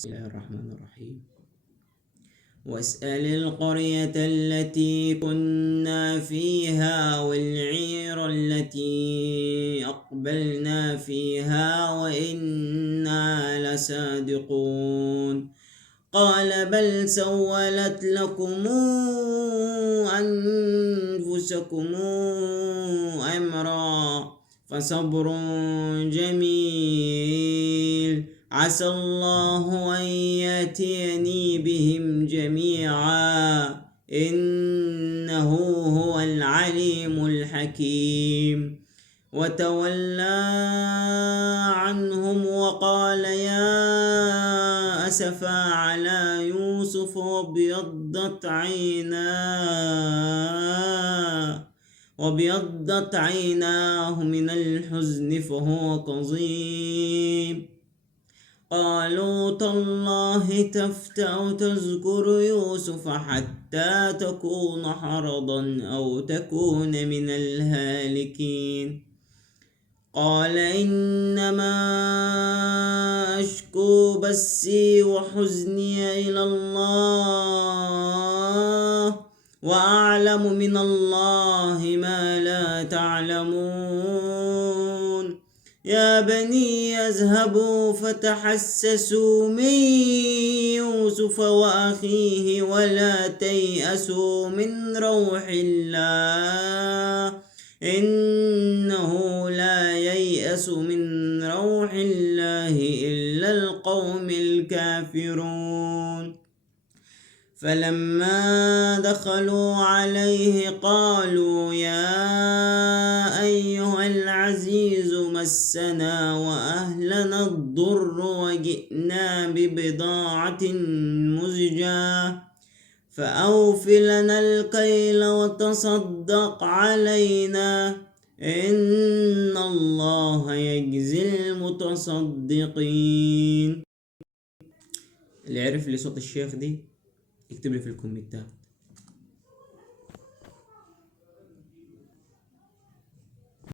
بسم الله الرحمن الرحيم. واسأل القرية التي كنا فيها والعير التي أقبلنا فيها وإنا لصادقون. قال بل سولت لكم أنفسكم أمرا فصبر جميل عسى الله أن يأتيني بهم جميعا إنه هو العليم الحكيم. وتولى عنهم وقال يا أسفا على يوسف وابيضت عيناه من الحزن فهو كظيم. قالوا تالله تفتأ تذكر يوسف حتى تكون حرضا أو تكون من الهالكين. قال إنما أشكو بثي وحزني إلى الله وأعلم من الله ما لا تعلمون. يا بني اذهبوا فتحسسوا من يوسف وأخيه ولا تيأسوا من روح الله إنه لا ييأس من روح الله إلا القوم الكافرون. فلما دخلوا عليه قالوا يا أيها العزيز مسنا وأهلنا الضر وجئنا ببضاعة مزجاة فأوف لنا الكيل وتصدق علينا إن الله يجزي المتصدقين. اللي عرف لي صوت الشيخ دي يكتب لي في الكومنتات.